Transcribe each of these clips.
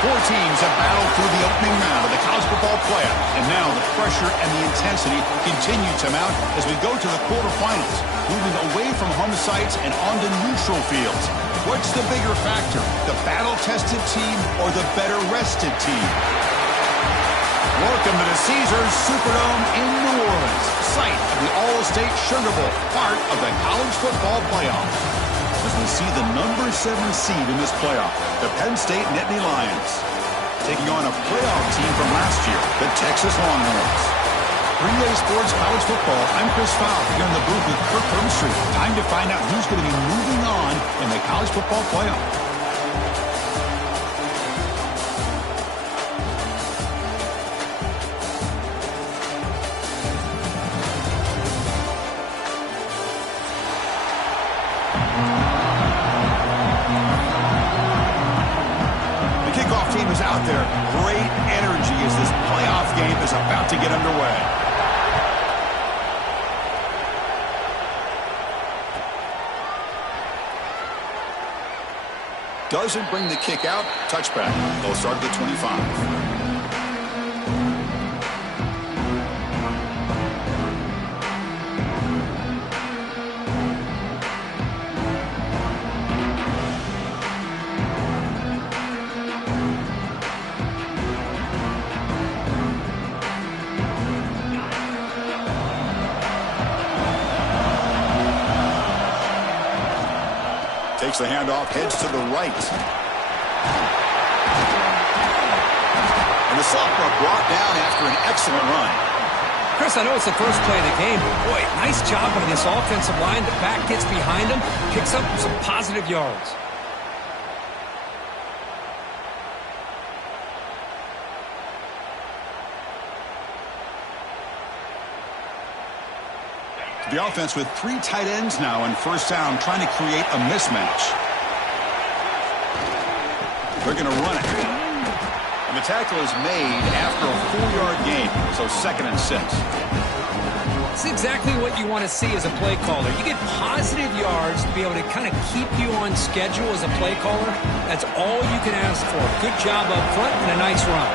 Four teams have battled through the opening round of the college football playoff, and now the pressure and the intensity continue to mount as we go to the quarterfinals, moving away from home sites and onto neutral fields. What's the bigger factor, the battle-tested team or the better-rested team? Welcome to the Caesars Superdome in New Orleans, site of the All-State Sugar Bowl, part of the college football playoff. As we see the number 7 seed in this playoff, the Penn State Nittany Lions, taking on a playoff team from last year, the Texas Longhorns. 3A Sports College Football, I'm Chris Fowl here in the booth with Kirk Hermstreet. Time to find out who's going to be moving on in the college football playoff. Out there, great energy as this playoff game is about to get underway. Doesn't bring the kick out. Touchback. They'll start at the 25. Takes the handoff, heads to the right. And the sophomore brought down after an excellent run. Chris, I know it's the first play of the game, but boy, nice job by this offensive line. The back gets behind him, picks up some positive yards. The offense with 3 tight ends now on first down, trying to create a mismatch. They're going to run it. And the tackle is made after a 4-yard gain, so 2nd and 6. It's exactly what you want to see as a play caller. You get positive yards to be able to kind of keep you on schedule as a play caller. That's all you can ask for. Good job up front and a nice run.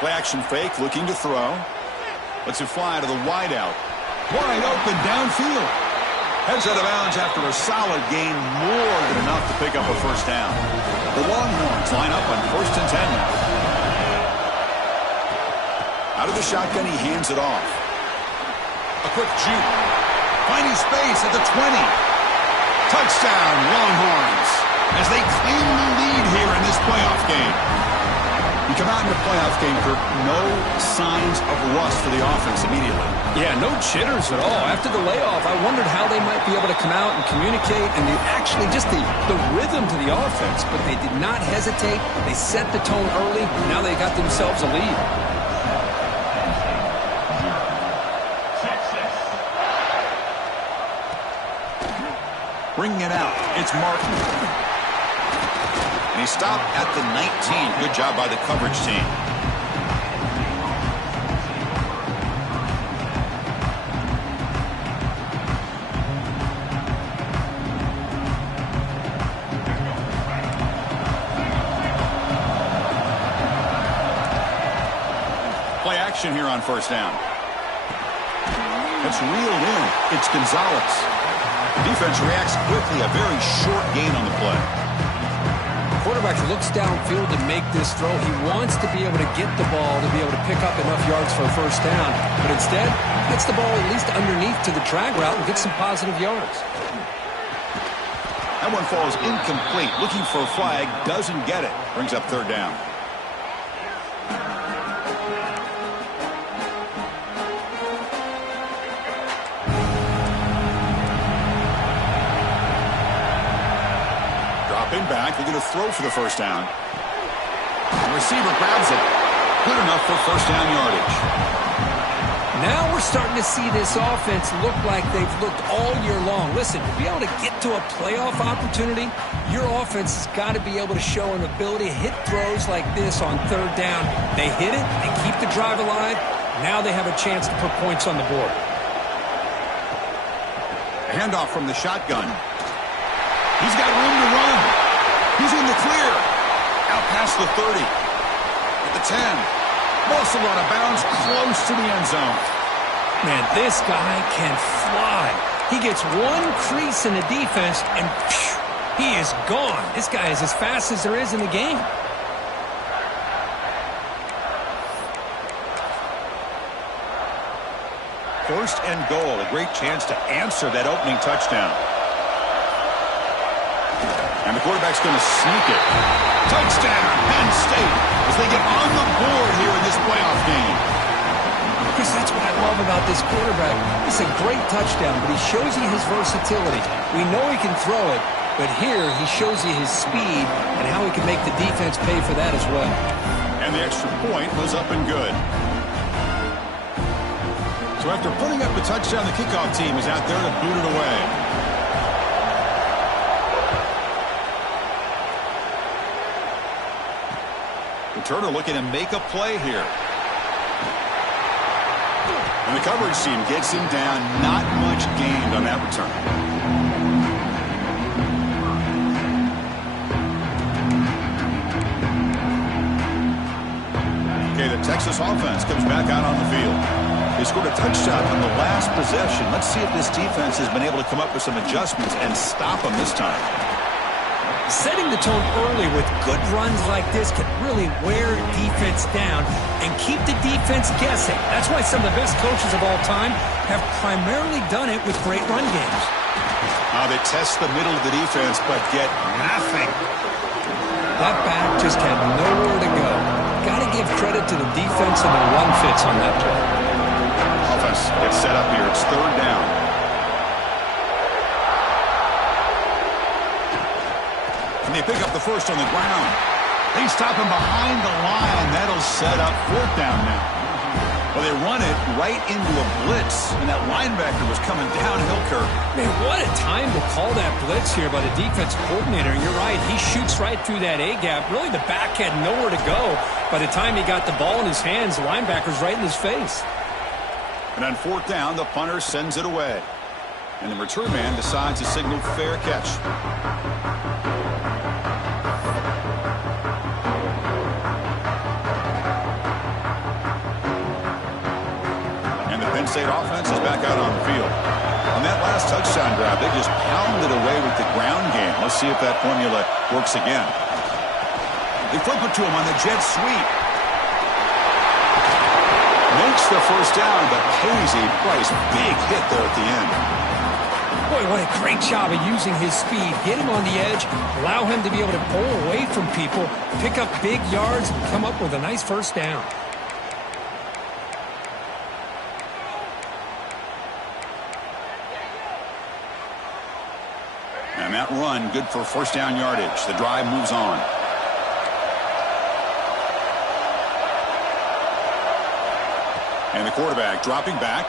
Play action fake, looking to throw. Lets it fly to the wideout. Wide open downfield. Heads out of bounds after a solid gain, more than enough to pick up a first down. The Longhorns line up on 1st and 10 now. Out of the shotgun, he hands it off. A quick juke. Finding space at the 20. Touchdown, Longhorns, as they claim the lead here in this playoff game. You come out in the playoff game, Kirk, no signs of rust for the offense immediately. Yeah, no jitters at all. After the layoff, I wondered how they might be able to come out and communicate and actually just the rhythm to the offense. But they did not hesitate. They set the tone early. Now they got themselves a lead. Bringing it out, it's Martin. And he stopped at the 19. Good job by the coverage team. Play action here on first down. It's reeled in. It's Gonzalez. The defense reacts quickly. A very short gain on the play. Quarterback looks downfield to make this throw. He wants to be able to get the ball to be able to pick up enough yards for a first down. But instead, gets the ball at least underneath to the drag route and gets some positive yards. That one falls incomplete. Looking for a flag. Doesn't get it. Brings up 3rd down. Back, they're going to throw for the first down. The receiver grabs it. Good enough for first down yardage. Now we're starting to see this offense look like they've looked all year long. Listen, to be able to get to a playoff opportunity, your offense has got to be able to show an ability to hit throws like this on 3rd down. They hit it, they keep the drive alive. Now they have a chance to put points on the board. A handoff from the shotgun. He's got room to run. He's in the clear. Out past the 30. At the 10. Muscled out of bounds, close to the end zone. Man, this guy can fly. He gets one crease in the defense, and phew, he is gone. This guy is as fast as there is in the game. First and goal, a great chance to answer that opening touchdown. And the quarterback's going to sneak it. Touchdown, Penn State, as they get on the board here in this playoff game. Chris, that's what I love about this quarterback. It's a great touchdown, but he shows you his versatility. We know he can throw it, but here he shows you his speed and how he can make the defense pay for that as well. And the extra point was up and good. So after putting up the touchdown, the kickoff team is out there to boot it away. Returner looking to make a play here. And the coverage team gets him down. Not much gained on that return. Okay, the Texas offense comes back out on the field. They scored a touchdown on the last possession. Let's see if this defense has been able to come up with some adjustments and stop them this time. Setting the tone early with good runs like this can really wear defense down and keep the defense guessing. That's why some of the best coaches of all time have primarily done it with great run games. They test the middle of the defense but get nothing. That back just had nowhere to go. Got to give credit to the defense and the run fits on that play. Offense gets set up here. It's third down. And they pick up the first on the ground. They stop him behind the line. That'll set up fourth down now. Well, they run it right into a blitz, and that linebacker was coming downhill curve. Man, what a time to call that blitz here by the defense coordinator. And you're right, he shoots right through that A-gap. Really, the back had nowhere to go. By the time he got the ball in his hands, the linebacker's right in his face. And on fourth down, the punter sends it away. And the return man decides to signal fair catch. Penn State offense is back out on the field. On that last touchdown drive, they just pounded away with the ground game. Let's see if that formula works again. They flip it to him on the jet sweep. Makes the first down, but pays a price. Big hit there at the end. Boy, what a great job of using his speed. Get him on the edge, allow him to be able to pull away from people, pick up big yards, and come up with a nice first down. And that run, good for first down yardage. The drive moves on. And the quarterback dropping back.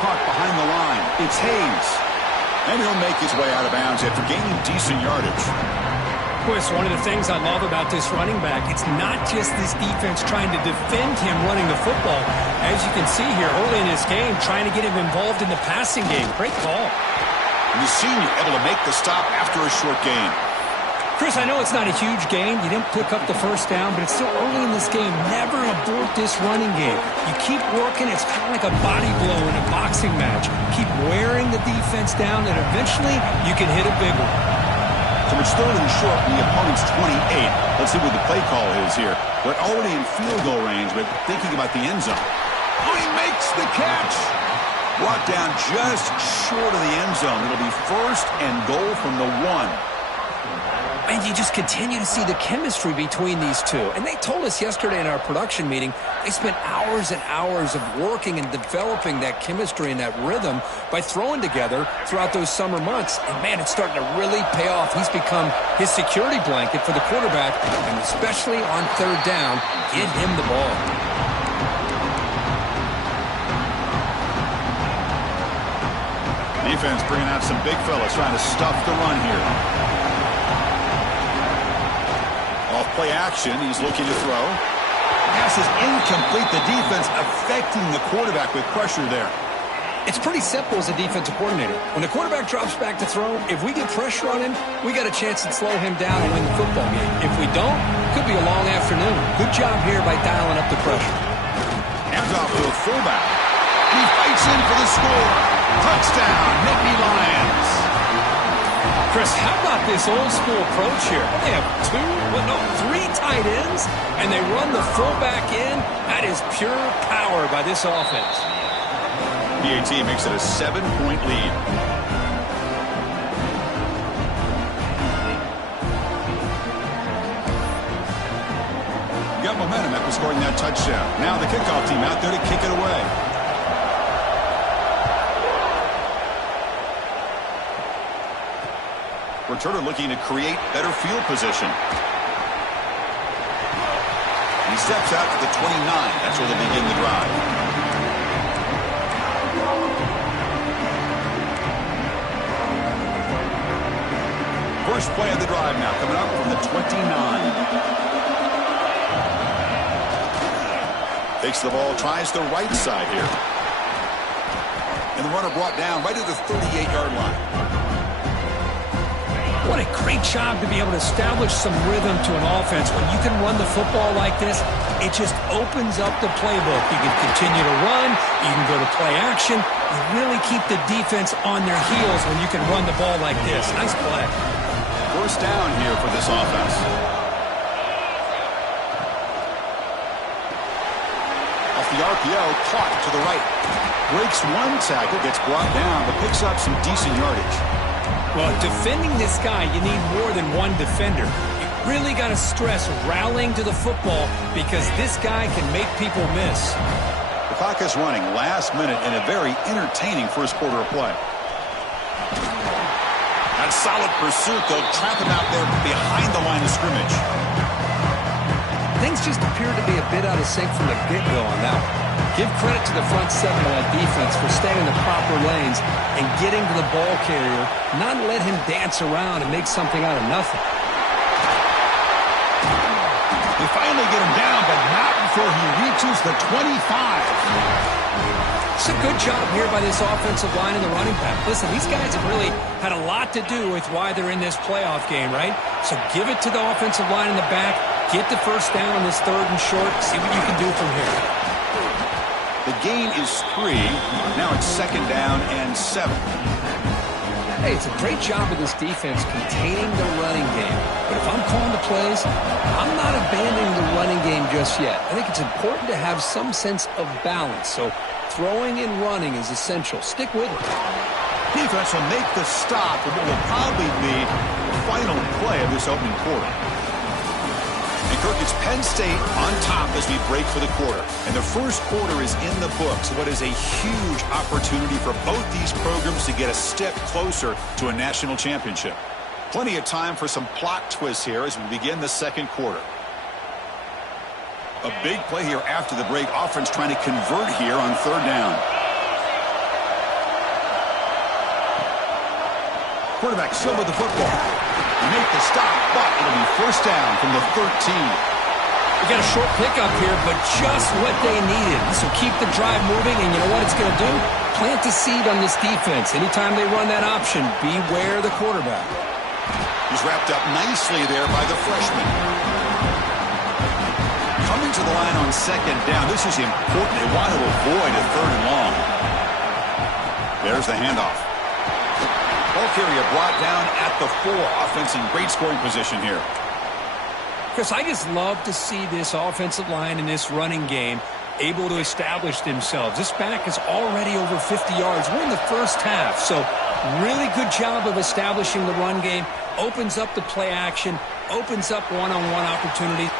Caught behind the line. It's Hayes. And he'll make his way out of bounds after gaining decent yardage. Chris, one of the things I love about this running back, it's not just this defense trying to defend him running the football. As you can see here early in this game, trying to get him involved in the passing game. Great call. And the senior able to make the stop after a short gain. Chris, I know it's not a huge gain. You didn't pick up the first down, but it's still early in this game. Never abort this running game. You keep working. It's kind of like a body blow in a boxing match. Keep wearing the defense down, and eventually you can hit a big one. So it's third and short from the opponent's 28. Let's see what the play call is here. We're already in field goal range, but thinking about the end zone. Oh, he makes the catch. Brought down just short of the end zone. It'll be first and goal from the 1. And you just continue to see the chemistry between these two. And they told us yesterday in our production meeting, they spent hours and hours of working and developing that chemistry and that rhythm by throwing together throughout those summer months. And, man, it's starting to really pay off. He's become his security blanket for the quarterback, and especially on third down, get him the ball. Defense bringing out some big fellas trying to stuff the run here. Off play action, he's looking to throw. Pass is incomplete. The defense affecting the quarterback with pressure there. It's pretty simple as a defensive coordinator. When the quarterback drops back to throw, if we get pressure on him, we got a chance to slow him down and win the football game. If we don't, could be a long afternoon. Good job here by dialing up the pressure. Hands off to a fullback. He fights in for the score. Touchdown, Nittany Lions. Chris, how about this old-school approach here? They have three tight ends, and they run the fullback in. That is pure power by this offense. PAT makes it a 7-point lead. Got momentum after scoring that touchdown. Now the kickoff team out there to kick it away. Returner looking to create better field position. He steps out to the 29. That's where they begin the drive. First play of the drive now coming up from the 29. Takes the ball, tries the right side here. And the runner brought down right at the 38-yard line. What a great job to be able to establish some rhythm to an offense. When you can run the football like this, it just opens up the playbook. You can continue to run. You can go to play action. You really keep the defense on their heels when you can run the ball like this. Nice play. First down here for this offense. Off the RPO, caught to the right. Breaks one tackle, gets brought down, but picks up some decent yardage. Well, defending this guy, you need more than one defender. You really got to stress rallying to the football because this guy can make people miss. The clock is running last minute in a very entertaining first quarter of play. That solid pursuit, they'll trap him out there behind the line of scrimmage. Things just appear to be a bit out of sync from the get-go on that one. Give credit to the front seven of that defense for staying in the proper lanes and getting to the ball carrier, not let him dance around and make something out of nothing. They finally get him down, but not before he reaches the 25. It's a good job here by this offensive line and the running back. Listen, these guys have really had a lot to do with why they're in this playoff game, right? So give it to the offensive line in the back. Get the first down on this third and short. See what you can do from here. The gain is 3. Now it's second down and 7. Hey, it's a great job of this defense containing the running game. But if I'm calling the plays, I'm not abandoning the running game just yet. I think it's important to have some sense of balance. So throwing and running is essential. Stick with it. Defense will make the stop for what will probably be the final play of this opening quarter. And Kirk, it's Penn State on top as we break for the quarter. And the first quarter is in the books. What is a huge opportunity for both these programs to get a step closer to a national championship. Plenty of time for some plot twists here as we begin the second quarter. A big play here after the break. Offense trying to convert here on third down. Quarterback still with the football. Make the stop, but it'll be first down from the 13. We got a short pickup here, but just what they needed. So keep the drive moving, and you know what it's going to do? Plant a seed on this defense. Anytime they run that option, beware the quarterback. He's wrapped up nicely there by the freshman. Coming to the line on second down. This is important. They want to avoid a third and long. There's the handoff. Ball carrier brought down at the 4. Offense in great scoring position here. Chris, I just love to see this offensive line and this running game able to establish themselves. This back is already over 50 yards. We're in the first half, so really good job of establishing the run game. Opens up the play action, opens up one-on-one opportunities.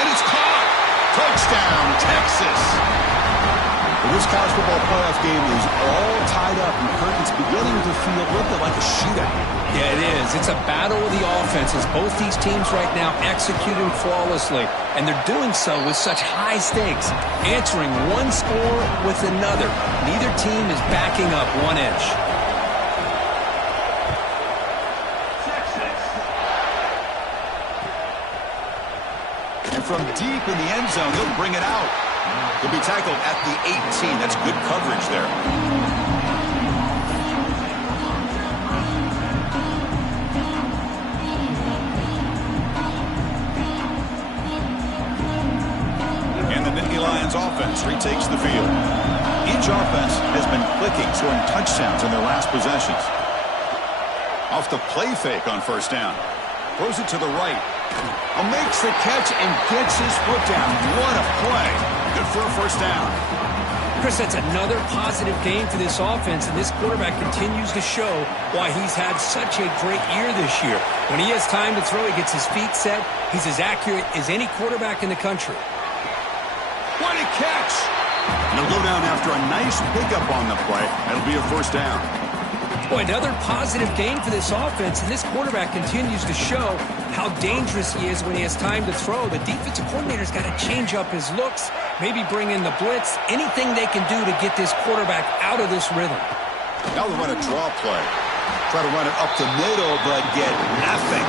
And it's caught! Touchdown, Texas! This college football playoff game is all tied up, and Kirk, it's beginning to feel a little bit like a shootout. Yeah, it is. It's a battle of the offenses. Both these teams right now executing flawlessly, and they're doing so with such high stakes, answering one score with another. Neither team is backing up 1 inch. And from deep in the end zone, they'll bring it out. He'll be tackled at the 18. That's good coverage there. offense retakes the field. Each offense has been clicking, scoring touchdowns in their last possessions. Off the play fake on first down. Throws it to the right. Makes the catch and gets his foot down. What a play. Good for a first down. Chris, that's another positive game for this offense, and this quarterback continues to show why he's had such a great year this year. When he has time to throw, he gets his feet set. He's as accurate as any quarterback in the country. What a catch! And he'll go down after a nice pickup on the play. That'll be a first down. Boy, another positive game for this offense, and this quarterback continues to show how dangerous he is when he has time to throw. The defensive coordinator's got to change up his looks, maybe bring in the blitz, anything they can do to get this quarterback out of this rhythm. Now they'll run a draw play. Try to run it up the middle, but get nothing.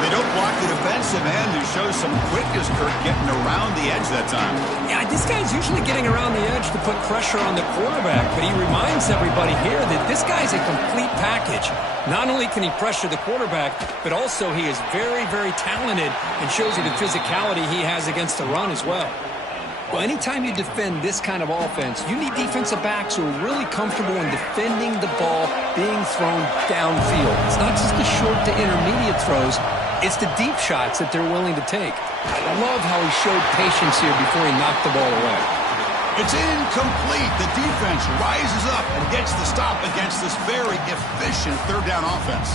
They don't block the defensive end, who shows some quickness, Kirk, getting around the edge that time. Yeah, this guy's usually getting around the edge to put pressure on the quarterback, but he reminds everybody here that this guy's a complete package. Not only can he pressure the quarterback, but also he is very, very talented and shows you the physicality he has against the run as well. Well, anytime you defend this kind of offense, you need defensive backs who are really comfortable in defending the ball being thrown downfield. It's not just the short to intermediate throws. It's the deep shots that they're willing to take. I love how he showed patience here before he knocked the ball away. It's incomplete. The defense rises up and gets the stop against this very efficient third down offense.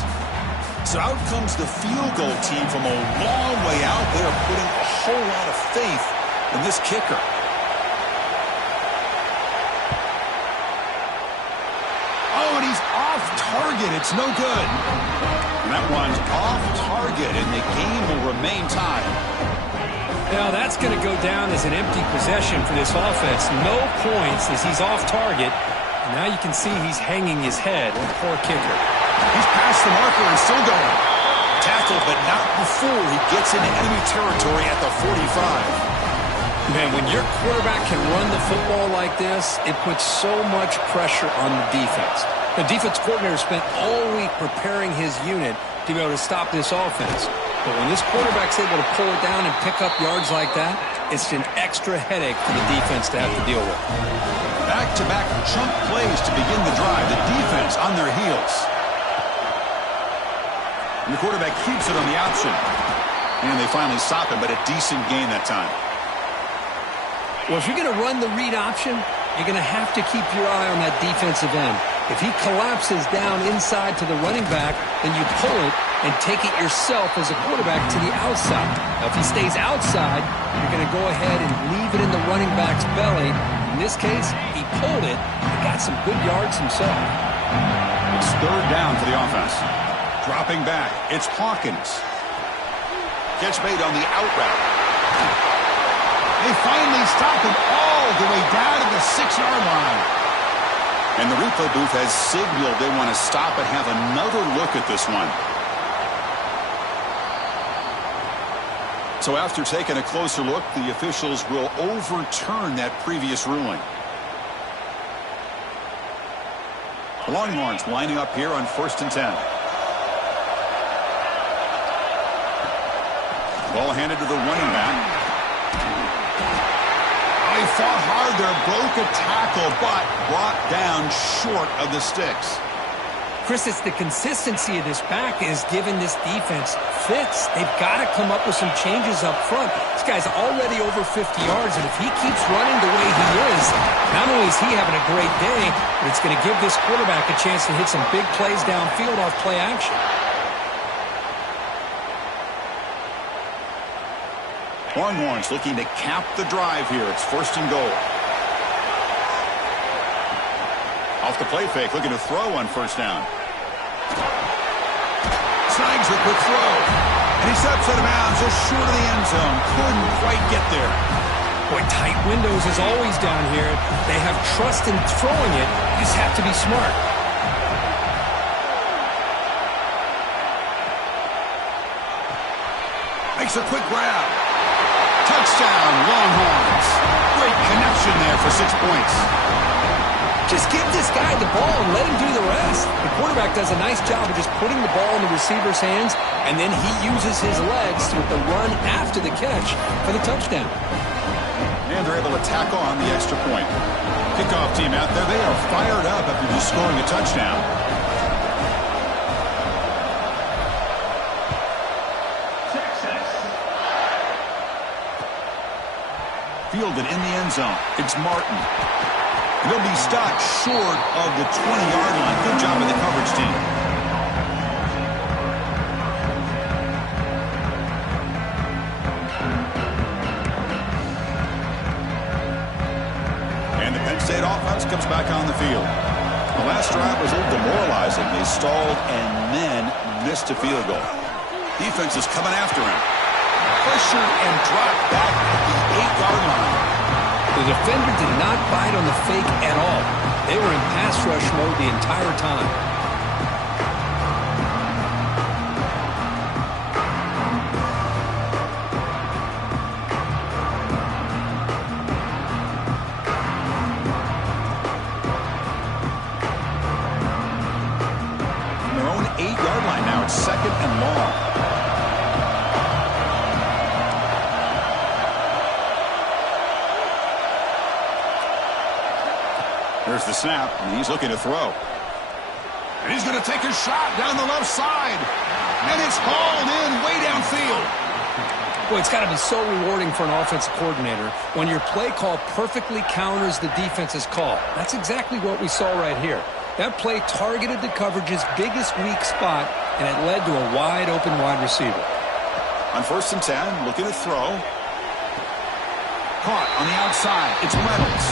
So out comes the field goal team from a long way out. They are putting a whole lot of faith in this kicker. Oh, and he's off target. It's no good. And that one's off target, and the game will remain tied. Now that's going to go down as an empty possession for this offense. No points as he's off target. And now you can see he's hanging his head. Poor kicker. He's past the marker and still going. Tackled, but not before he gets into enemy territory at the 45. Man, when your quarterback can run the football like this, it puts so much pressure on the defense. The defense coordinator spent all week preparing his unit to be able to stop this offense. But when this quarterback's able to pull it down and pick up yards like that, it's an extra headache for the defense to have to deal with. Back-to-back chunk plays to begin the drive. The defense on their heels. And the quarterback keeps it on the option. And they finally stop him, but a decent gain that time. Well, if you're going to run the read option, you're going to have to keep your eye on that defensive end. If he collapses down inside to the running back, then you pull it and take it yourself as a quarterback to the outside. Now, if he stays outside, you're going to go ahead and leave it in the running back's belly. In this case, he pulled it and got some good yards himself. It's third down for the offense. Dropping back, it's Hawkins. Catch made on the out route. They finally stop him all the way down to the 6-yard line. And the replay booth has signaled they want to stop and have another look at this one. So after taking a closer look, the officials will overturn that previous ruling. The Longhorns lining up here on 1st and 10. Ball handed to the running back. He fought hard there, broke a tackle, but brought down short of the sticks. Chris, it's the consistency of this back is giving this defense fits. They've got to come up with some changes up front. This guy's already over 50 yards, and if he keeps running the way he is, not only is he having a great day, but it's going to give this quarterback a chance to hit some big plays downfield off play action. Longhorns looking to cap the drive here. It's 1st and goal. Off the play fake, looking to throw on 1st down. Snags a quick throw. And he steps out of bounds just short of the end zone. Couldn't quite get there. Boy, tight windows is always down here. They have trust in throwing it. You just have to be smart. Makes a quick grab. Touchdown, Longhorns. Great connection there for 6 points. Just give this guy the ball and let him do the rest. The quarterback does a nice job of just putting the ball in the receiver's hands, and then he uses his legs with the run after the catch for the touchdown. And and they're able to tack on the extra point. Kickoff team out there, they are fired up after just scoring a touchdown. Fielded in the end zone. It's Martin. He'll be stopped short of the 20-yard line. Good job of the coverage team. And the Penn State offense comes back on the field. The last drive was a little demoralizing. They stalled and then missed a field goal. Defense is coming after him. Pressure and drop back at the 8-yard line. The defender did not bite on the fake at all. They were in pass rush mode the entire time. From their own 8-yard line now, it's 2nd and long. There's the snap, and he's looking to throw. And he's going to take a shot down the left side. And it's hauled in way downfield. Boy, it's got to be so rewarding for an offensive coordinator when your play call perfectly counters the defense's call. That's exactly what we saw right here. That play targeted the coverage's biggest weak spot, and it led to a wide-open wide receiver. On 1st and 10, looking to throw. Caught on the outside. It's Reynolds.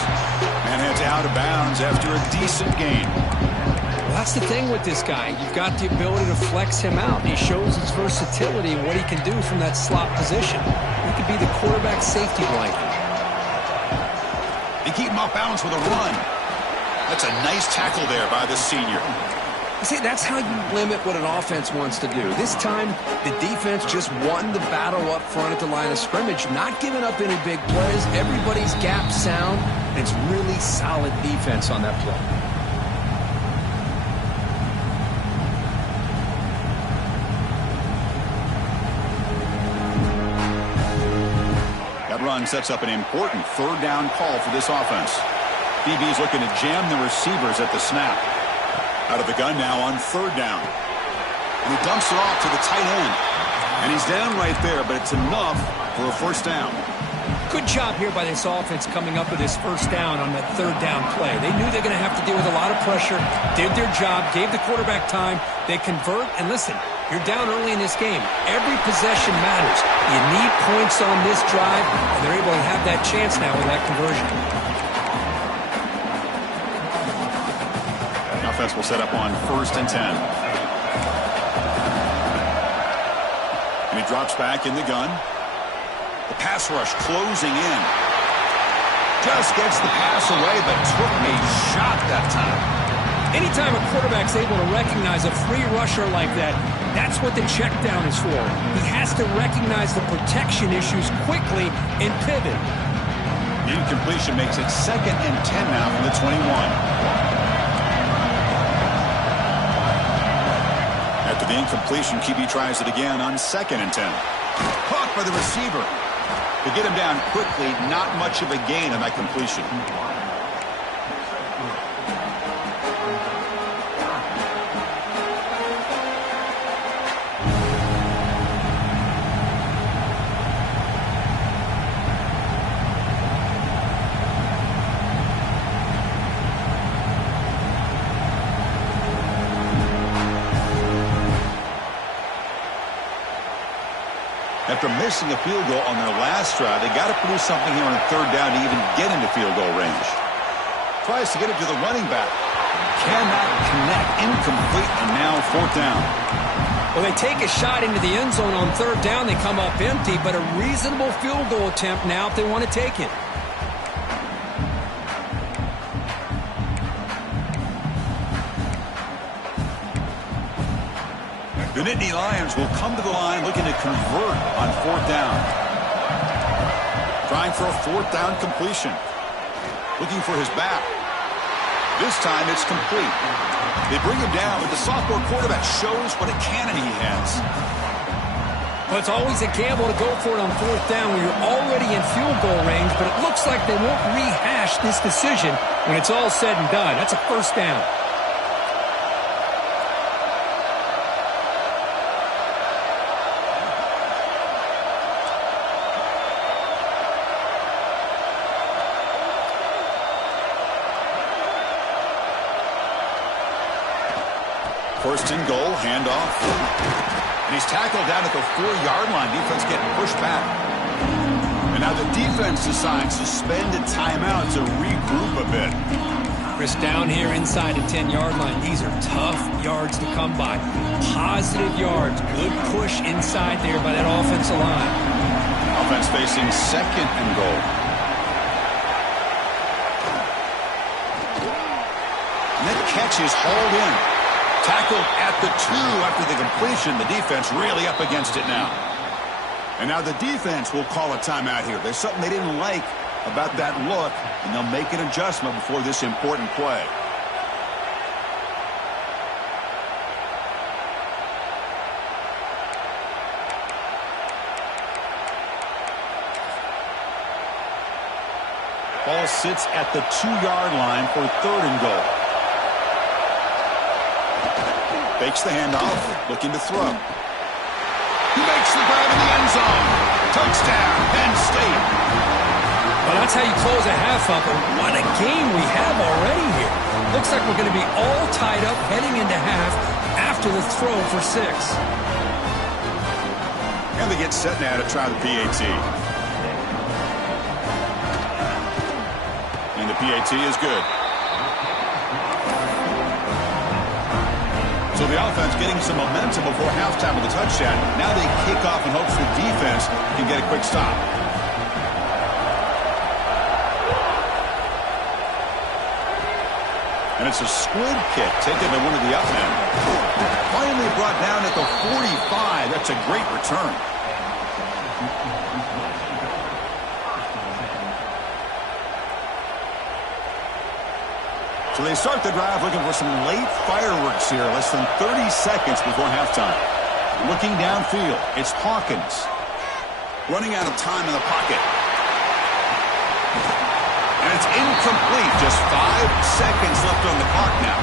And heads out of bounds after a decent gain. Well, that's the thing with this guy. You've got the ability to flex him out. He shows his versatility and what he can do from that slot position. He could be the quarterback safety blanket. They keep him off balance with a run. That's a nice tackle there by the senior. See, that's how you limit what an offense wants to do. This time, the defense just won the battle up front at the line of scrimmage, not giving up any big plays. Everybody's gap sound, and it's really solid defense on that play. That run sets up an important 3rd down call for this offense. DB's looking to jam the receivers at the snap. Out of the gun now on 3rd down. And he dumps it off to the tight end. And he's down right there, but it's enough for a 1st down. Good job here by this offense coming up with this 1st down on that 3rd down play. They knew they're going to have to deal with a lot of pressure, did their job, gave the quarterback time. They convert, and listen, you're down early in this game. Every possession matters. You need points on this drive, and they're able to have that chance now with that conversion. Offense will set up on 1st and 10. And he drops back in the gun. The pass rush closing in. Just gets the pass away, but took a shot that time. Anytime a quarterback's able to recognize a free rusher like that, that's what the check down is for. He has to recognize the protection issues quickly and pivot. The incompletion makes it 2nd and 10 now from the 21. After the incompletion, QB tries it again on 2nd and 10. Caught by the receiver. To get him down quickly, not much of a gain on that completion. After missing a field goal on their last drive, they got to produce something here on 3rd down to even get into field goal range. Tries to get it to the running back. Cannot connect. Incomplete, and now 4th down. Well, they take a shot into the end zone on 3rd down. They come up empty, but a reasonable field goal attempt now if they want to take it. The Nittany Lions will come to the line looking to convert on 4th down. Trying for a 4th down completion. Looking for his back. This time it's complete. They bring him down, but the sophomore quarterback shows what a cannon he has. Well, it's always a gamble to go for it on fourth down when you're already in field goal range, but it looks like they won't rehash this decision when it's all said and done. That's a first down. First and goal, handoff. And he's tackled down at the 4-yard line. Defense getting pushed back. And now the defense decides to spend a timeout to regroup a bit. Chris, down here inside the 10-yard line, these are tough yards to come by. Positive yards. Good push inside there by that offensive line. Offense facing second and goal. And that catch is hauled in. Tackled at the 2 after the completion. The defense really up against it now. And now the defense will call a timeout here. There's something they didn't like about that look, and they'll make an adjustment before this important play. Ball sits at the 2-yard line for third and goal. Fakes the handoff, looking to throw. He makes the grab in the end zone. Touchdown, Penn State. Well, that's how you close a half up, but what a game we have already here. Looks like we're going to be all tied up heading into half after the throw for 6. And they get set now to try the PAT. And the PAT is good. So the offense getting some momentum before halftime with a touchdown. Now they kick off in hopes the defense can get a quick stop. And it's a squid kick taken by one of the up men. Finally brought down at the 45. That's a great return. So they start the drive looking for some late fireworks here. Less than 30 seconds before halftime. Looking downfield, it's Hawkins. Running out of time in the pocket. And it's incomplete. Just 5 seconds left on the clock now.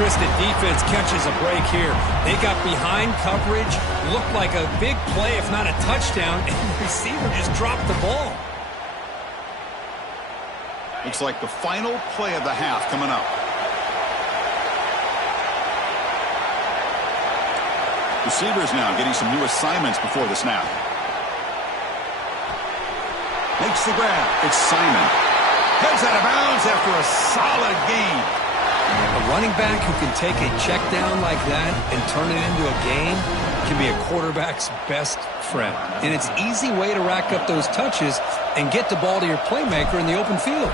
Chris, the defense catches a break here. They got behind coverage. Looked like a big play, if not a touchdown. And the receiver just dropped the ball. Looks like the final play of the half coming up. Receivers now getting some new assignments before the snap. Makes the grab. It's Simon. Heads out of bounds after a solid gain. A running back who can take a check down like that and turn it into a gain can be a quarterback's best friend. And it's an easy way to rack up those touches and get the ball to your playmaker in the open field.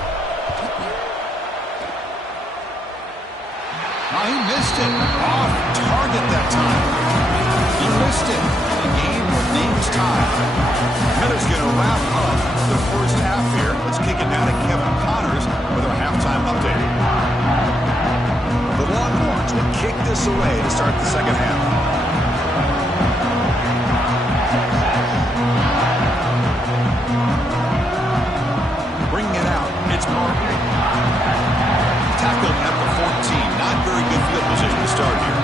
Oh, he missed it. Off target that time. He missed it. The game remains tied. Heather's going to wrap up the first half here. Let's kick it now to Kevin Connors with our halftime update. The Longhorns will kick this away to start the second half. Bringing it out. It's Martin. Tackled at the 14. Not very good field position to start here.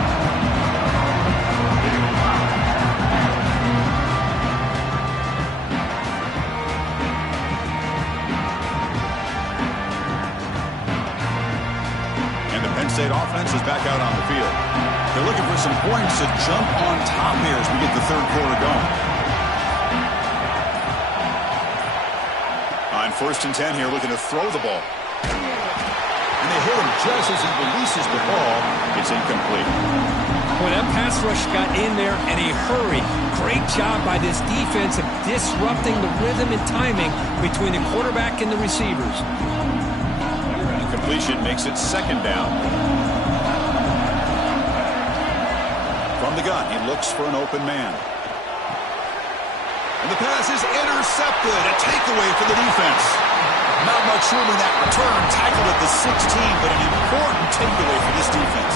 And the Penn State offense is back out on the field. They're looking for some points to jump on top here as we get the third quarter going. On 1st and 10 here, looking to throw the ball. And they hit him just as he releases the ball. It's incomplete. Boy, that pass rush got in there in a hurry. Great job by this defense of disrupting the rhythm and timing between the quarterback and the receivers. The completion makes it second down. From the gun, he looks for an open man. And the pass is intercepted. A takeaway for the defense. Not much room in that return. Tackled at the 16, but an important takeaway for this defense.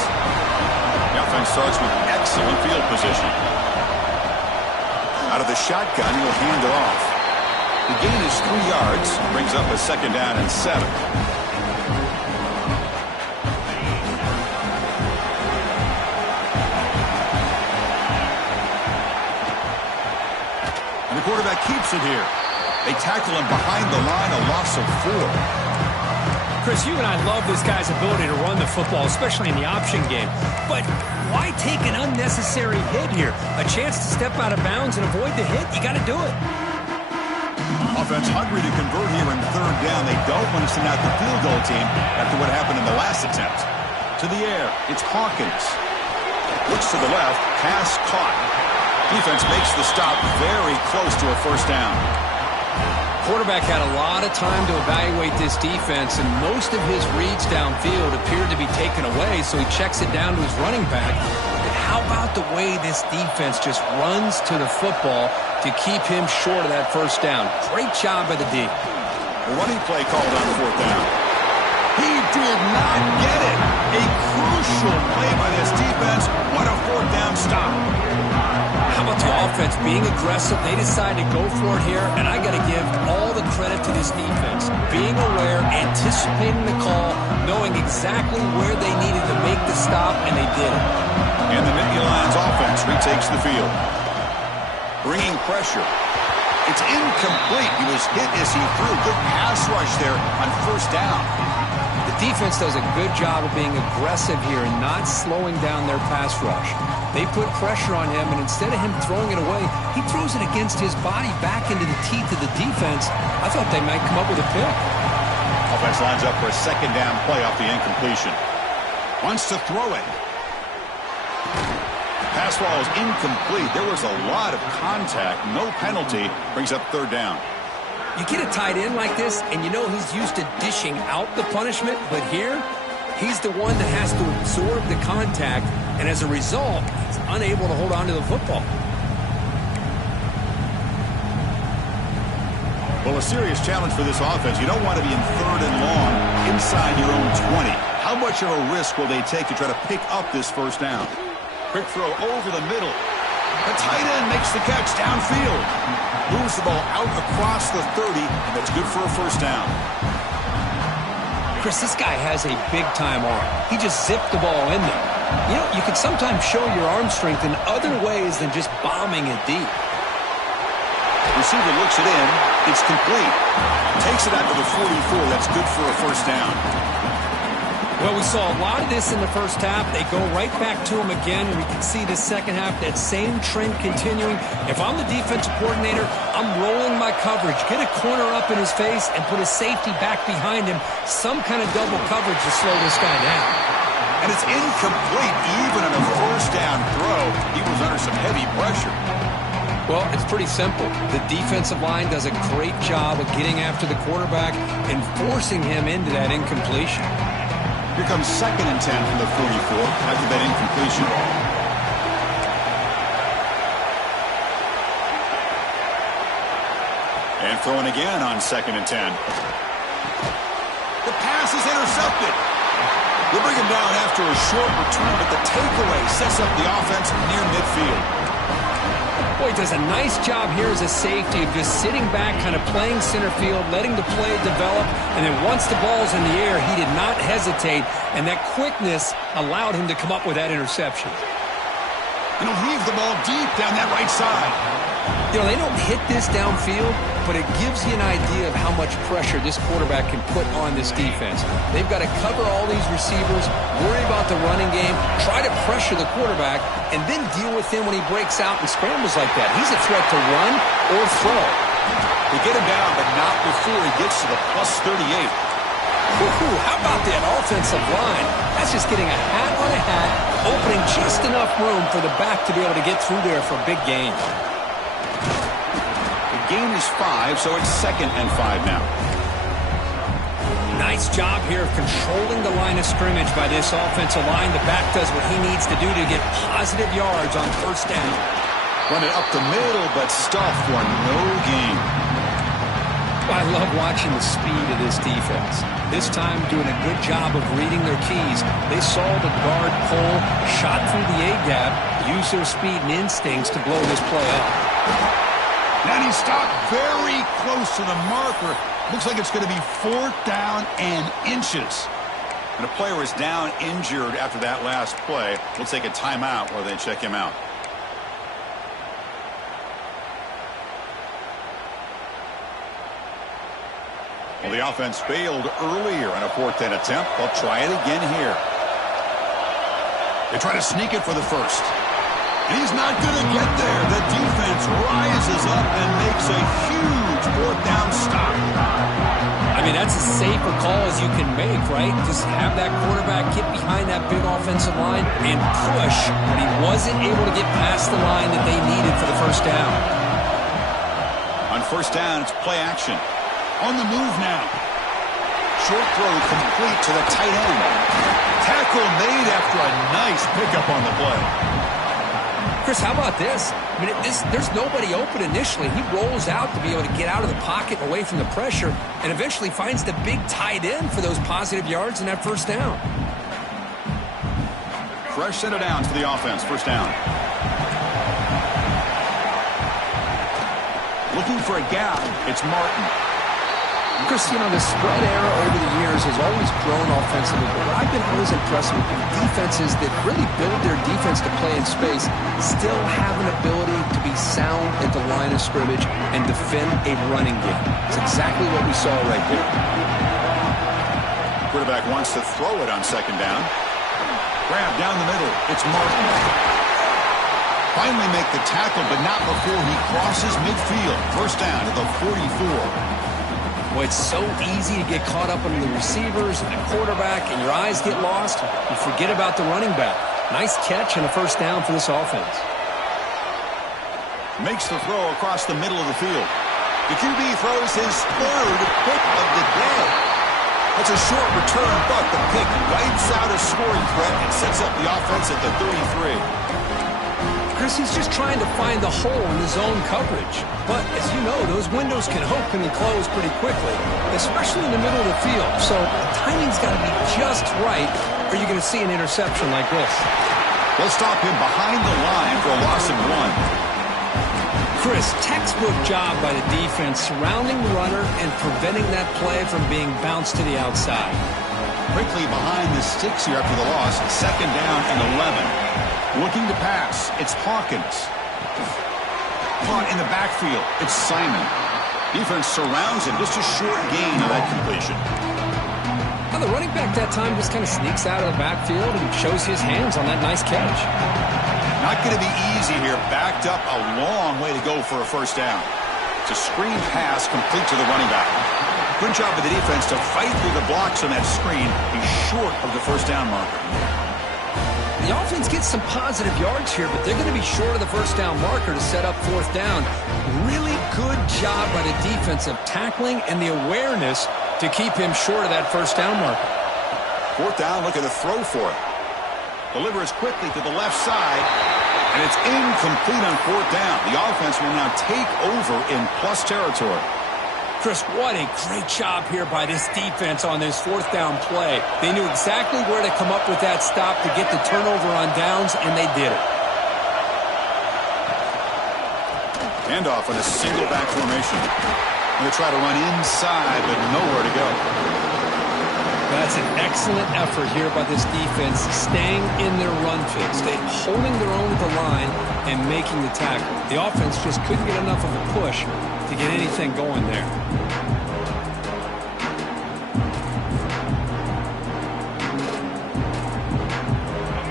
The offense starts with excellent field position. Out of the shotgun, he'll hand it off. The gain is 3 yards, brings up a 2nd down and 7. And the quarterback keeps it here. They tackle him behind the line, a loss of 4. Chris, you and I love this guy's ability to run the football, especially in the option game. But why take an unnecessary hit here? A chance to step out of bounds and avoid the hit? You got to do it. Offense hungry to convert here in 3rd down. They don't want to send out the field goal team after what happened in the last attempt. To the air, it's Hawkins. Looks to the left, pass caught. Defense makes the stop very close to a 1st down. Quarterback had a lot of time to evaluate this defense, and most of his reads downfield appeared to be taken away, so he checks it down to his running back. But how about the way this defense just runs to the football to keep him short of that 1st down? Great job by the D. A running play called on 4th down. He did not get it. A crucial play by this defense. What a 4th down stop. How about the offense being aggressive? They decided to go for it here, and I got to give all the credit to this defense. Being aware, anticipating the call, knowing exactly where they needed to make the stop, and they did it. And the Nittany Lions offense retakes the field. Bringing pressure. It's incomplete. He was hit as he threw. Good pass rush there on 1st down. The defense does a good job of being aggressive here and not slowing down their pass rush. They put pressure on him, and instead of him throwing it away, he throws it against his body back into the teeth of the defense. I thought they might come up with a pick. Offense lines up for a 2nd down play off the incompletion. Wants to throw it. Pass ball is incomplete. There was a lot of contact. No penalty. Brings up 3rd down. You get a tight end like this, and you know he's used to dishing out the punishment, but here, he's the one that has to absorb the contact, and as a result, he's unable to hold on to the football. Well, a serious challenge for this offense. You don't want to be in 3rd and long inside your own 20. How much of a risk will they take to try to pick up this 1st down? Quick throw over the middle. The tight end makes the catch downfield. Moves the ball out across the 30, and that's good for a 1st down. Chris, this guy has a big-time arm. He just zipped the ball in there. You know, you can sometimes show your arm strength in other ways than just bombing it deep. Receiver looks it in. It's complete. Takes it out to the 44. That's good for a 1st down. Well, we saw a lot of this in the 1st half. They go right back to him again, and we can see the 2nd half, that same trend continuing. If I'm the defensive coordinator, I'm rolling my coverage. Get a corner up in his face and put a safety back behind him. Some kind of double coverage to slow this guy down. And it's incomplete. Even on a 1st down throw, he was under some heavy pressure. Well, it's pretty simple. The defensive line does a great job of getting after the quarterback and forcing him into that incompletion. Here comes 2nd and 10 from the 44 after that incompletion. And throwing again on 2nd and 10. The pass is intercepted. They'll bring him down after a short return, but the takeaway sets up the offense near midfield. Boy, he does a nice job here as a safety of just sitting back, kind of playing center field, letting the play develop, and then once the ball's in the air, he did not hesitate, and that quickness allowed him to come up with that interception. And he'll heave the ball deep down that right side. You know, they don't hit this downfield, but it gives you an idea of how much pressure this quarterback can put on this defense. They've got to cover all these receivers, worry about the running game, try to pressure the quarterback, and then deal with him when he breaks out and scrambles like that. He's a threat to run or throw. They get him down, but not before he gets to the plus 38. Woo-hoo, how about that offensive line? That's just getting a hat on a hat, opening just enough room for the back to be able to get through there for a big gain. Gain is 5, so it's 2nd and 5 now. Nice job here of controlling the line of scrimmage by this offensive line. The back does what he needs to do to get positive yards on 1st down. Run it up the middle, but stuffed for no gain. I love watching the speed of this defense. This time doing a good job of reading their keys. They saw the guard pull, shot through the A-gap, used their speed and instincts to blow this play up. And he stopped very close to the marker. Looks like it's going to be 4th down and inches. And a player is down injured after that last play. We'll take a timeout while they check him out. Well, the offense failed earlier on a 4th down attempt. They'll try it again here. They try to sneak it for the first. And he's not going to get there. The defense rises up and makes a huge 4th down stop. I mean, that's as safe a call as you can make, right? Just have that quarterback get behind that big offensive line and push, but he wasn't able to get past the line that they needed for the first down. On 1st down, it's play action. On the move now. Short throw complete to the tight end. Tackle made after a nice pickup on the play. Chris, how about this? I mean, there's nobody open initially. He rolls out to be able to get out of the pocket away from the pressure and eventually finds the big tight end for those positive yards in that 1st down. Fresh set of downs for the offense. 1st down. Looking for a gap. It's Martin. Chris, you know, the spread era over the years has always grown offensively, but what I've been always impressed with defenses that really build their defense to play in space still have an ability to be sound at the line of scrimmage and defend a running game. It's exactly what we saw right there. Quarterback wants to throw it on 2nd down. Grab down the middle. It's Martin. Finally make the tackle, but not before he crosses midfield. 1st down to the 44. Well, it's so easy to get caught up on the receivers and the quarterback, and your eyes get lost. You forget about the running back. Nice catch and a 1st down for this offense. Makes the throw across the middle of the field. The QB throws his 3rd pick of the day. That's a short return, but the pick wipes out a scoring threat and sets up the offense at the 33. Chris, he's just trying to find the hole in his zone coverage. But, as you know, those windows can open and close pretty quickly, especially in the middle of the field. So the timing's got to be just right, or you're going to see an interception like this. They'll stop him behind the line for a loss of 1. Chris, textbook job by the defense surrounding the runner and preventing that play from being bounced to the outside. Quickly behind the sticks here after the loss. 2nd down and 11. Looking to pass, it's Hawkins. Caught in the backfield, it's Simon. Defense surrounds him, just a short gain of that completion. Now the running back that time just kind of sneaks out of the backfield and shows his hands on that nice catch. Not going to be easy here, backed up a long way to go for a 1st down. It's a screen pass complete to the running back. Good job of the defense to fight through the blocks on that screen. He's short of the 1st down marker. The offense gets some positive yards here, but they're going to be short of the 1st down marker to set up 4th down. Really good job by the defense of tackling and the awareness to keep him short of that 1st down marker. 4th down, look at the throw for it. Delivers quickly to the left side, and it's incomplete on 4th down. The offense will now take over in plus territory. Chris, what a great job here by this defense on this 4th down play. They knew exactly where to come up with that stop to get the turnover on downs, and they did it. Handoff in a single back formation. Going to try to run inside, but nowhere to go. That's an excellent effort here by this defense, staying in their run fit, holding their own at the line and making the tackle. The offense just couldn't get enough of a push to get anything going there.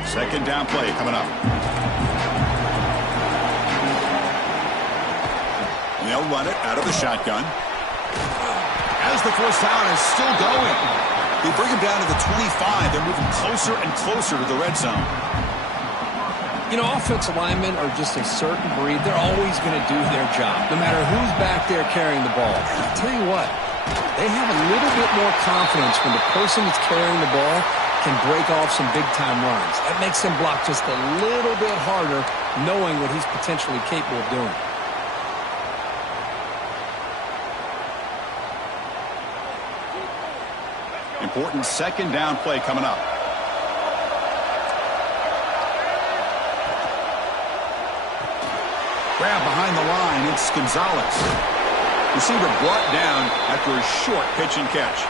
Second down play coming up. And they'll run it out of the shotgun. As the 1st down is still going. They bring him down to the 25. They're moving closer and closer to the red zone. You know, offensive linemen are just a certain breed. They're always going to do their job, no matter who's back there carrying the ball. I'll tell you what, they have a little bit more confidence when the person that's carrying the ball can break off some big-time runs. That makes them block just a little bit harder, knowing what he's potentially capable of doing. Important second down play coming up. Grab behind the line. It's Gonzalez. Receiver brought down after a short pitch and catch.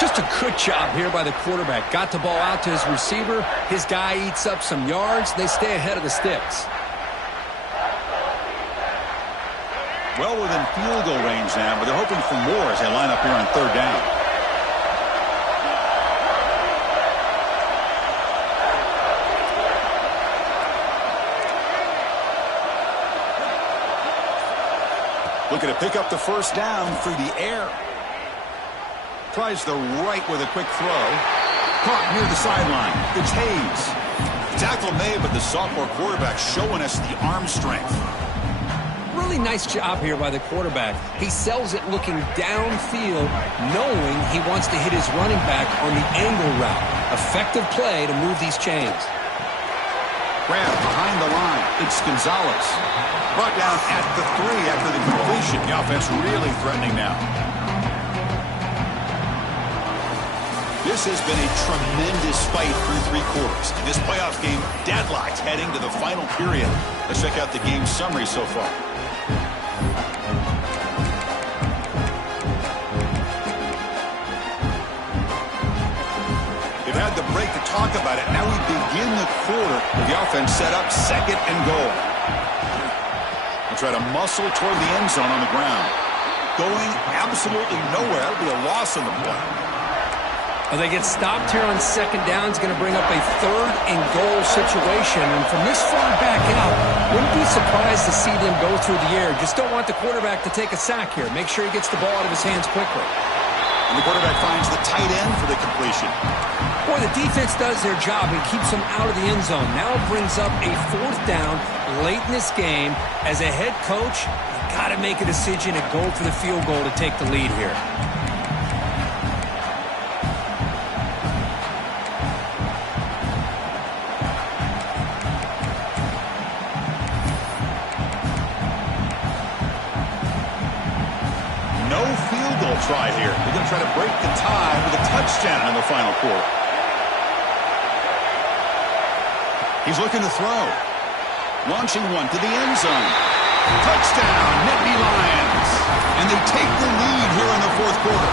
Just a good job here by the quarterback. Got the ball out to his receiver. His guy eats up some yards. They stay ahead of the sticks. Well within field goal range now, but they're hoping for more as they line up here on third down. Looking to pick up the first down through the air. Tries the right with a quick throw. Caught near the sideline. It's Hayes. Tackle made, but the sophomore quarterback showing us the arm strength. Really nice job here by the quarterback. He sells it looking downfield, knowing he wants to hit his running back on the angle route. Effective play to move these chains. Grab behind the line. It's Gonzalez. Brought down at the 3 after the completion. The offense really threatening now. This has been a tremendous fight through 3 quarters. In this playoff game, deadlocked heading to the final period. Let's check out the game summary so far. They've had the break to talk about it. Now we begin the quarter with the offense set up second and goal. They'll try to muscle toward the end zone on the ground. Going absolutely nowhere. That'll be a loss on the play. Well, they get stopped here on second down. It's going to bring up a third and goal situation. And from this far back out, wouldn't be surprised to see them go through the air. Just don't want the quarterback to take a sack here. Make sure he gets the ball out of his hands quickly. And the quarterback finds the tight end for the completion. Boy, the defense does their job and keeps them out of the end zone. Now brings up a fourth down late in this game. As a head coach, you got to make a decision and go for the field goal to take the lead here. No field goal try here. They're going to try to break the tie with a touchdown in the final quarter. He's looking to throw. Launching one to the end zone. Touchdown, Nittany Lions. And they take the lead here in the fourth quarter.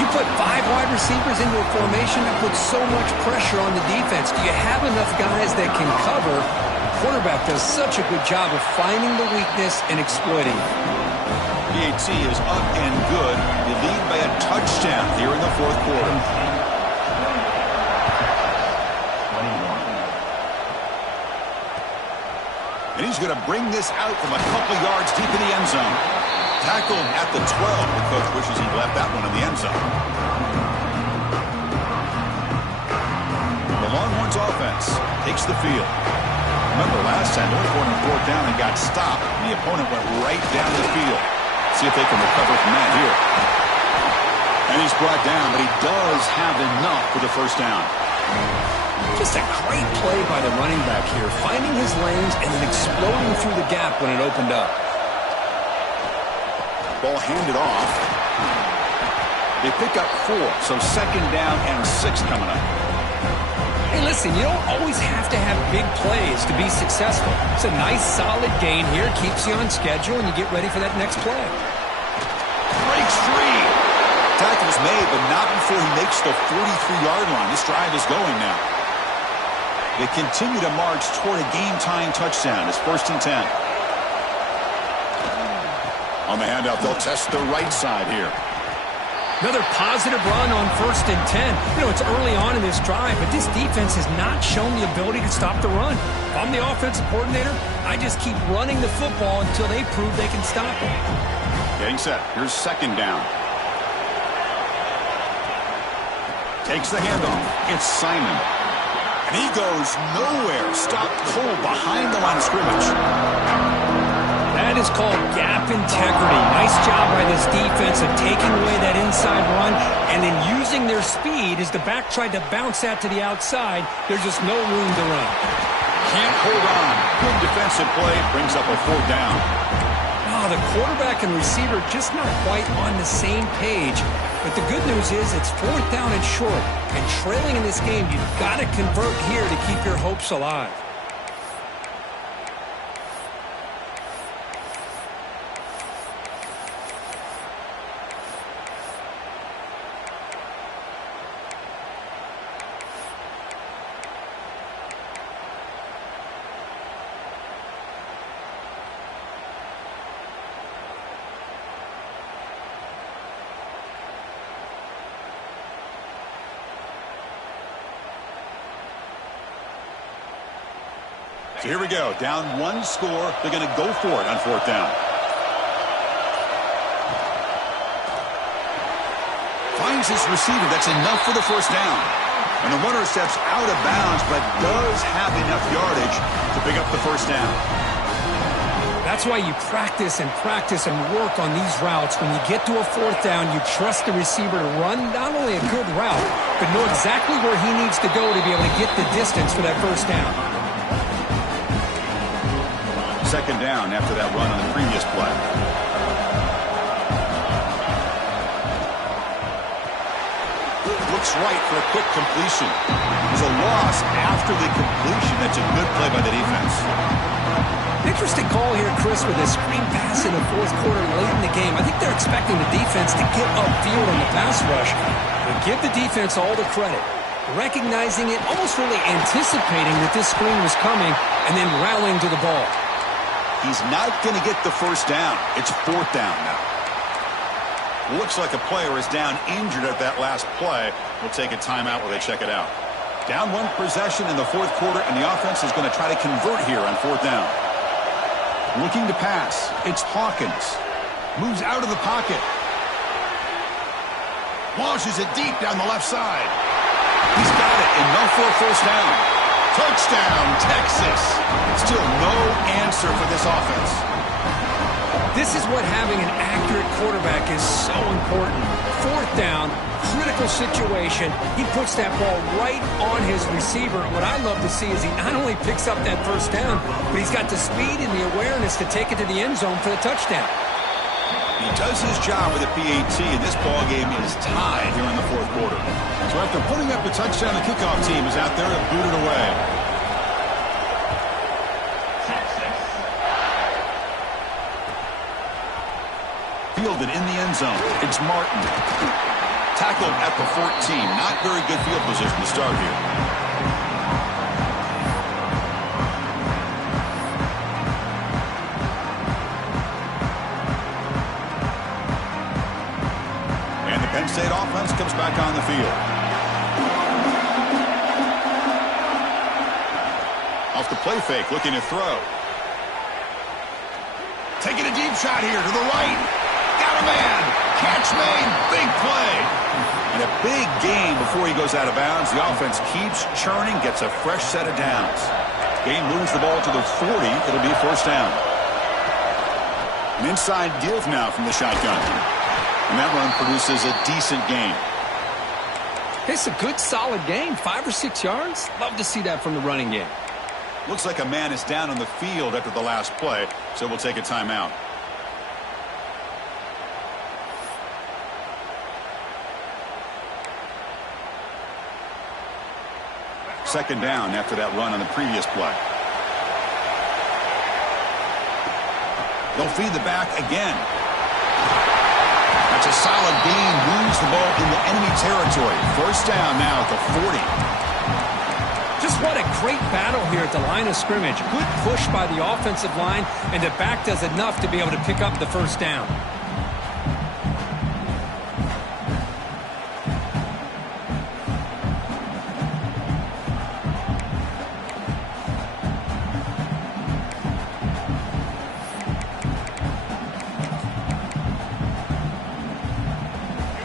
You put 5 wide receivers into a formation that puts so much pressure on the defense. Do you have enough guys that can cover? The quarterback does such a good job of finding the weakness and exploiting it. PAT is up and good. They lead by a touchdown here in the fourth quarter. And he's going to bring this out from a couple yards deep in the end zone. Tackled at the 12. The coach wishes he'd left that one in the end zone. The Longhorns offense takes the field. Remember last time, they went for it on fourth down and got stopped. And the opponent went right down the field. See if they can recover from that here. And he's brought down, but he does have enough for the first down. Just a great play by the running back here, finding his lanes and then exploding through the gap when it opened up. Ball handed off. They pick up 4, so second down and 6 coming up. Hey, listen, you don't always have to have big plays to be successful. It's a nice, solid gain here, keeps you on schedule, and you get ready for that next play. Breaks free. Tackle's made, but not before he makes the 43-yard line. This drive is going now. They continue to march toward a game-tying touchdown. It's 1st and 10. On the handout, they'll test the right side here. Another positive run on 1st and 10. You know, it's early on in this drive, but this defense has not shown the ability to stop the run. If I'm the offensive coordinator, I just keep running the football until they prove they can stop it. Getting set. Here's second down. Takes the handoff. It's Simon. And he goes nowhere. Stopped cold behind the line of scrimmage. That is called gap integrity. Nice job by this defense of taking away that inside run and then using their speed as the back tried to bounce that to the outside. There's just no room to run. Can't hold on. Good defensive play. Brings up a 4th down. Oh, the quarterback and receiver just not quite on the same page. But the good news is it's 4th down and short. And trailing in this game, you've got to convert here to keep your hopes alive. So here we go. Down 1 score. They're going to go for it on 4th down. Finds his receiver. That's enough for the first down. And the runner steps out of bounds, but does have enough yardage to pick up the first down. That's why you practice and work on these routes. When you get to a 4th down, you trust the receiver to run not only a good route, but know exactly where he needs to go to be able to get the distance for that first down. 2nd down after that run on the previous play. Looks right for a quick completion. There's a loss after the completion. That's a good play by the defense. Interesting call here, Chris, with a screen pass in the 4th quarter late in the game. I think they're expecting the defense to get upfield on the pass rush. But give the defense all the credit. Recognizing it, almost really anticipating that this screen was coming, and then rallying to the ball. He's not going to get the first down. It's 4th down now. Looks like a player is down injured at that last play. We'll take a timeout while they check it out. Down 1 possession in the 4th quarter, and the offense is going to try to convert here on 4th down. Looking to pass. It's Hawkins. Moves out of the pocket. Launches it deep down the left side. He's got it. Enough for a first down. Touchdown, Texas. Still no answer for this offense. This is what having an accurate quarterback is so important. 4th down, critical situation. He puts that ball right on his receiver. What I love to see is he not only picks up that first down, but he's got the speed and the awareness to take it to the end zone for the touchdown. He does his job with a PAT, and this ball game is tied here in the 4th quarter. So after putting up the touchdown, the kickoff team is out there to boot it away. Fielded in the end zone. It's Martin. Tackled at the 14. Not very good field position to start here. And the Penn State offense comes back on the field. Off the play fake, looking to throw. Taking a deep shot here to the right. Got a man. Catch made. Big play. And a big gain before he goes out of bounds. The offense keeps churning, gets a fresh set of downs. Game moves the ball to the 40. It'll be first down. An inside give now from the shotgun. And that run produces a decent gain. It's a good, solid gain. 5 or 6 yards. Love to see that from the running game. Looks like a man is down on the field after the last play, so we'll take a timeout. Second down after that run on the previous play. They'll feed the back again. That's a solid gain. Moves the ball into enemy territory. First down now at the 40. Just what a great battle here at the line of scrimmage. Good push by the offensive line, and the back does enough to be able to pick up the first down.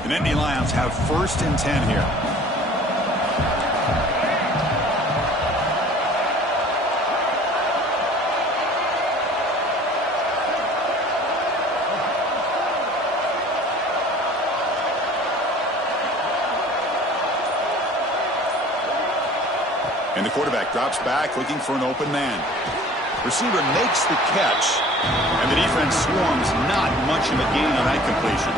The Nittany Lions have 1st and 10 here. And the quarterback drops back looking for an open man. Receiver makes the catch, and the defense swarms. Not much of a gain on that completion.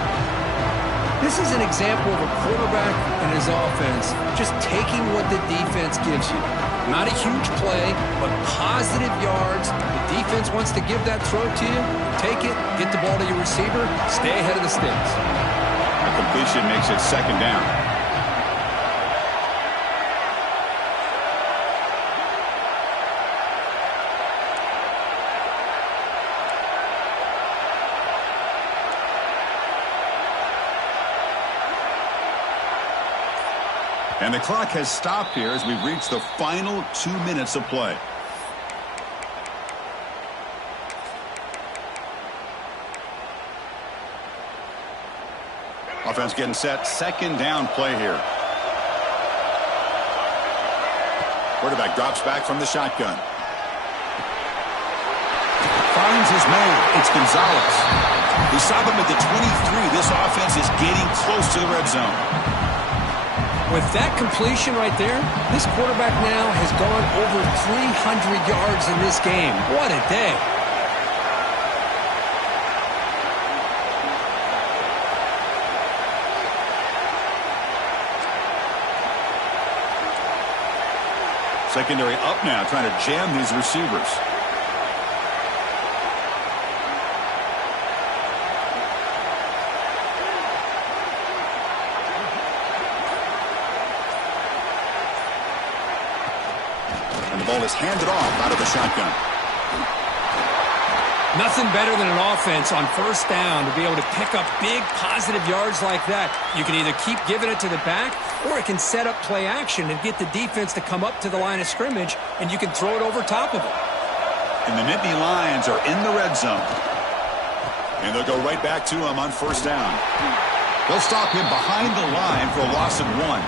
This is an example of a quarterback and his offense just taking what the defense gives you. Not a huge play, but positive yards. The defense wants to give that throw to you. Take it, get the ball to your receiver, stay ahead of the sticks. A completion makes it second down. And the clock has stopped here as we've reached the final 2 minutes of play. Offense getting set. Second down play here. Quarterback drops back from the shotgun. Finds his man. It's Gonzalez. We saw them at the 23. This offense is getting close to the red zone. With that completion right there, this quarterback now has gone over 300 yards in this game. What a day. Secondary up now, trying to jam these receivers. Ball is handed off out of the shotgun. Nothing better than an offense on first down to be able to pick up big positive yards like that. You can either keep giving it to the back, or it can set up play action and get the defense to come up to the line of scrimmage, and you can throw it over top of it. And the Nittany Lions are in the red zone. And they'll go right back to him on first down. They'll stop him behind the line for a loss of 1.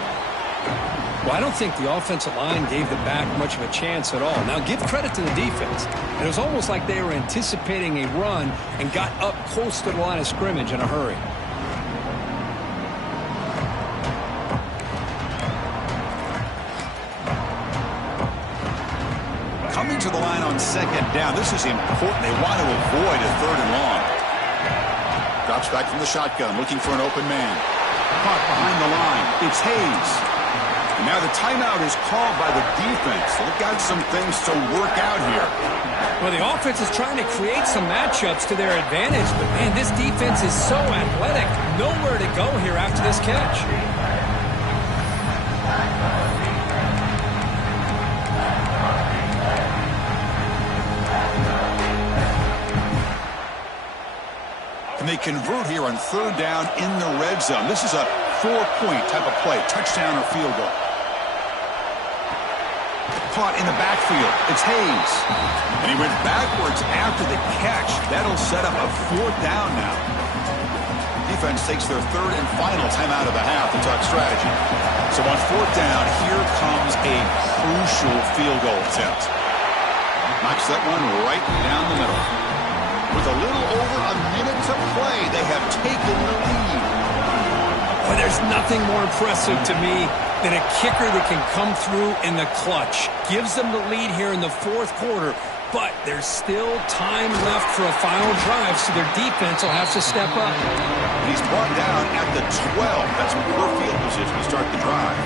Well, I don't think the offensive line gave the back much of a chance at all. Now, give credit to the defense. It was almost like they were anticipating a run and got up close to the line of scrimmage in a hurry. Coming to the line on second down. This is important. They want to avoid a third and long. Drops back from the shotgun, looking for an open man. Caught behind the line. It's Hayes. And now the timeout is called by the defense. They've got some things to work out here. Well, the offense is trying to create some matchups to their advantage, but, man, this defense is so athletic. Nowhere to go here after this catch. And they convert here on third down in the red zone. This is a 4-point type of play, touchdown or field goal. Caught in the backfield. It's Hayes. And he went backwards after the catch. That'll set up a fourth down now. Defense takes their third and final timeout of the half to talk strategy. So on fourth down, here comes a crucial field goal attempt. Knocks that one right down the middle. With a little over a minute to play, they have taken the lead. Well, there's nothing more impressive to me than a kicker that can come through in the clutch. Gives them the lead here in the fourth quarter, but there's still time left for a final drive, so their defense will have to step up. He's brought down at the 12. That's poor field position to start the drive.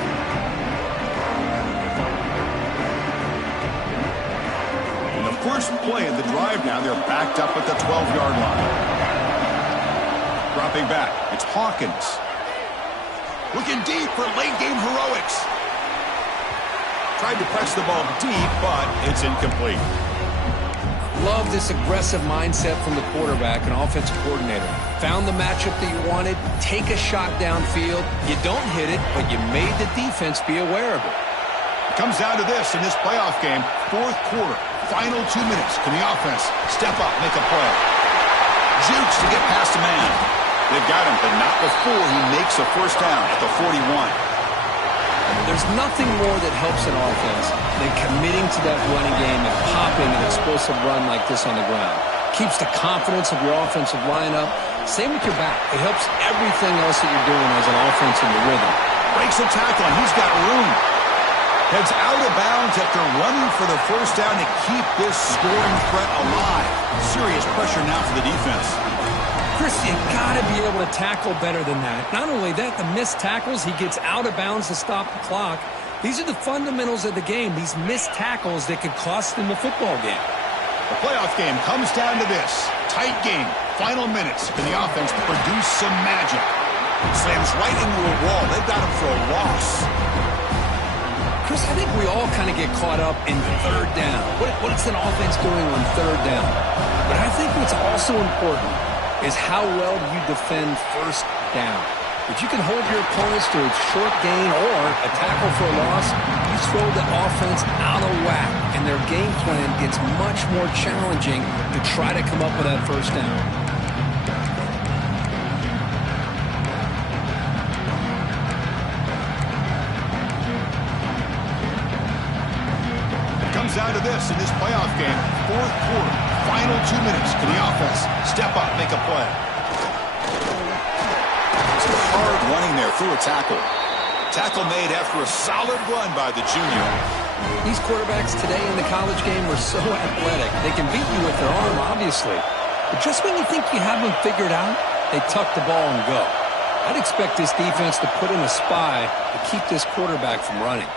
In the first play of the drive now, they're backed up at the 12-yard line. Dropping back, it's Hawkins. Looking deep for late-game heroics. Tried to press the ball deep, but it's incomplete. Love this aggressive mindset from the quarterback and offensive coordinator. Found the matchup that you wanted, take a shot downfield. You don't hit it, but you made the defense be aware of it. It comes down to this in this playoff game, fourth quarter, final 2 minutes. Can the offense step up, make a play? Jukes to get past a man. They've got him, but not before he makes a first down at the 41. There's nothing more that helps an offense than committing to that running game and popping an explosive run like this on the ground. Keeps the confidence of your offensive lineup. Same with your back. It helps everything else that you're doing as an offense in the rhythm. Breaks a tackle, and he's got room. Heads out of bounds after running for the first down to keep this scoring threat alive. Serious pressure now for the defense. Chris, you got to be able to tackle better than that. Not only that, the missed tackles, he gets out of bounds to stop the clock. These are the fundamentals of the game, these missed tackles that could cost them the football game. The playoff game comes down to this. Tight game, final minutes. Can the offense produce some magic? Slams right into a wall. They've got him for a loss. Chris, I think we all kind of get caught up in third down. What's an offense doing on third down? But I think what's also important is how well you defend first down. If you can hold your opponents to a short gain or a tackle for a loss, you throw the offense out of whack, and their game plan gets much more challenging to try to come up with that first down. Down to this in this playoff game. Fourth quarter, final 2 minutes. Can the offense step up, make a play? Some hard running there through a tackle. Tackle made after a solid run by the junior. These quarterbacks today in the college game are so athletic. They can beat you with their arm, obviously. But just when you think you have them figured out, they tuck the ball and go. I'd expect this defense to put in a spy to keep this quarterback from running.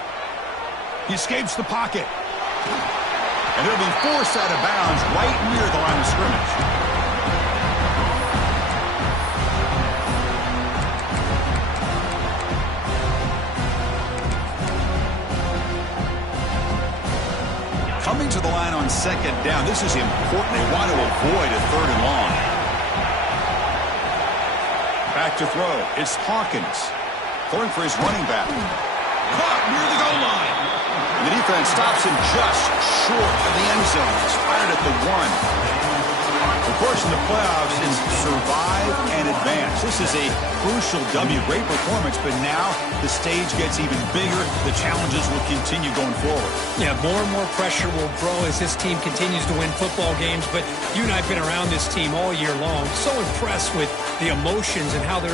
He escapes the pocket. And he'll be forced out of bounds right near the line of scrimmage. Coming to the line on second down, this is important. They want to avoid a third and long. Back to throw. It's Hawkins throwing for his running back. Caught near the goal line. The defense stops him just short of the end zone. It's fired at the 1. Of course, in the playoffs is survive and advance. This is a crucial W. Great performance, but now the stage gets even bigger. The challenges will continue going forward. Yeah, more and more pressure will grow as this team continues to win football games. But you and I have been around this team all year long. So impressed with the emotions and how they're